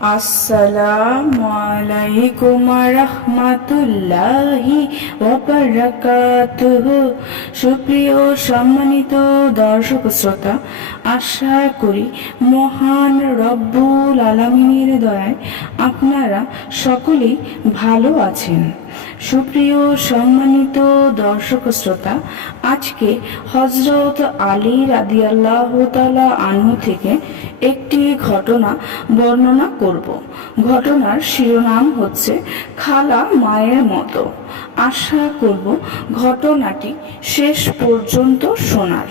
আসসালামু আলাইকুম রাহমাতুল্লাহি ওয়া বারাকাতুহু। সুপ্রিয় সম্মানিত দর্শক শ্রোতা, আশা করি মহান রব্বুল আলামিনের দয়ায় আপনারা সকলেই ভালো আছেন। সুপ্রিয় সম্মানিত দর্শক শ্রোতা, আজকে হযরত আলী রাদিয়াল্লাহু তাআলা আনহু থেকে একটি ঘটনা বর্ণনা করব। ঘটনার শিরোনাম হচ্ছে খালা মায়ের মতো। আশা করব ঘটনাটি শেষ পর্যন্ত শোনার।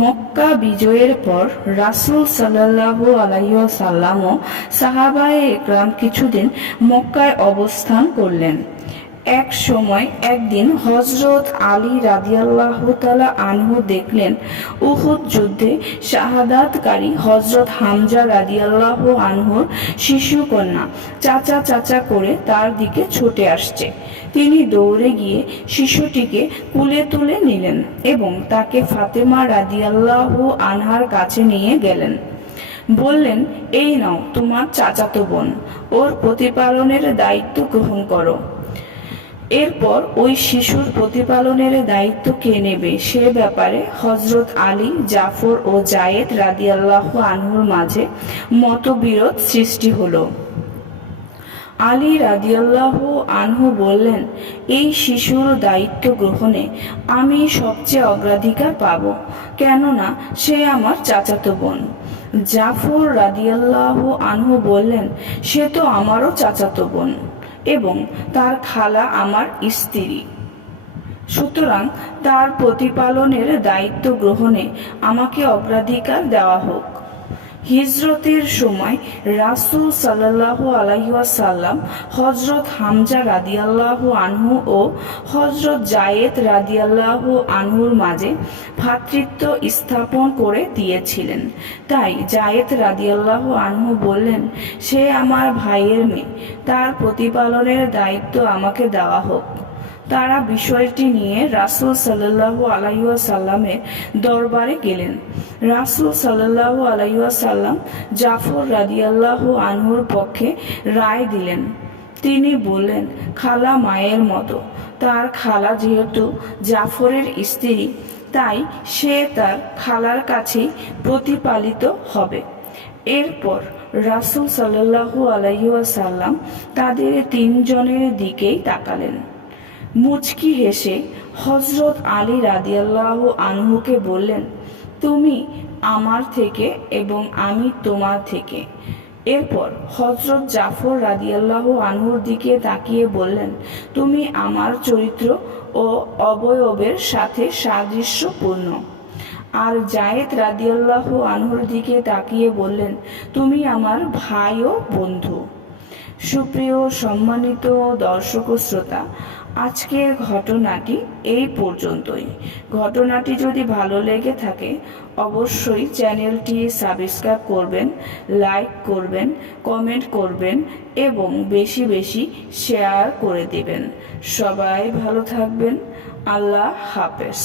মক্কা বিজয়ের পর রাসূল সাল্লাল্লাহু আলাইহি ওয়াসাল্লাম ও সাহাবায়ে একরাম কিছুদিন মক্কায় অবস্থান করলেন। এক সময় একদিন হযরত আলী রাদিয়াল্লাহু তাআলা আনহু দেখলেন উহুদ যুদ্ধে শাহাদাতকারী হযরত হামজা রাদিয়াল্লাহু আনহুর শিশু কন্যা চাচা চাচা করে তার দিকে ছুটে আসছে। তিনি দৌড়ে গিয়ে শিশুটিকে কুলে তুলে নিলেন এবং তাকে ফাতেমা রাদিয়াল্লাহু আনহার কাছে নিয়ে গেলেন। বললেন, এই নাও তোমার চাচাতো বোন, ওর প্রতিপালনের দায়িত্ব গ্রহণ করো। এরপর ওই শিশুর প্রতিপালনের দায়িত্ব কে নেবে সে ব্যাপারে হযরত আলী, জাফর ও জায়েদ রাদিয়াল্লাহু আনহুর মাঝে মতবিরোধ সৃষ্টি হলো। আলী রাদিয়াল্লাহু আনহু বললেন, এই শিশুর দায়িত্ব গ্রহণে আমি সবচেয়ে অগ্রাধিকার পাব, কেননা সে আমার চাচাতো বোন। জাফর রাদিয়াল্লাহু আনহু বললেন, সে তো আমারও চাচাতো বোন এবং তার খালা আমার স্ত্রী, সুতরাং তার প্রতিপালনের দায়িত্ব গ্রহণে আমাকে অগ্রাধিকার দেওয়া হোক। হিজরতের সময় রাসূল সাল্লাল্লাহু আলাইহি ওয়াসাল্লাম হযরত হামজা রাদিয়াল্লাহু আনহু ও হযরত জায়েদ রাদিয়াল্লাহু আনহুর মাঝে ভ্রাতৃত্ব স্থাপন করে দিয়েছিলেন। তাই জায়েদ রাদিয়াল্লাহু আনহু বললেন, সে আমার ভাইয়ের মেয়ে, তার প্রতিপালনের দায়িত্ব আমাকে দেওয়া হোক। তারা বিষয়টি নিয়ে রাসূল সাল্লাল্লাহু আলাইহি ওয়াসাল্লামের দরবারে গেলেন। রাসূল সাল্লাল্লাহু আলাইহি ওয়াসাল্লাম জাফর রাদিয়াল্লাহু আনহুর পক্ষে রায় দিলেন। তিনি বললেন, খালা মায়ের মতো। তার খালা যেহেতু জাফরের স্ত্রী, তাই সে তার খালার কাছেই প্রতিপালিত হবে। এরপর রাসূল সাল্লাল্লাহু আলাইহি ওয়াসাল্লাম তাদের তিনজনের দিকেই তাকালেন। মুচকি হেসে হযরত আলী রাদিয়াল্লাহু আনহুকে বললেন, তুমি আমার থেকে এবং আমি তোমার থেকে। এরপর হযরত জাফর রাদিয়াল্লাহু আনহুর দিকে তাকিয়ে বললেন, তুমি আমার চরিত্র ও অবয়বের সাথে সাদৃশ্যপূর্ণ। আর জায়েদ রাদিয়াল্লাহু আনহুর দিকে তাকিয়ে বললেন, তুমি আমার ভাই ও বন্ধু। সুপ্রিয় সম্মানিত দর্শক ও শ্রোতা, আজকের ঘটনাটি এই পর্যন্তই। ঘটনাটি যদি ভালো লেগে থাকে অবশ্যই চ্যানেলটি সাবস্ক্রাইব করবেন, লাইক করবেন, কমেন্ট করবেন এবং বেশি বেশি শেয়ার করে দিবেন। সবাই ভালো থাকবেন। আল্লাহ হাফেজ।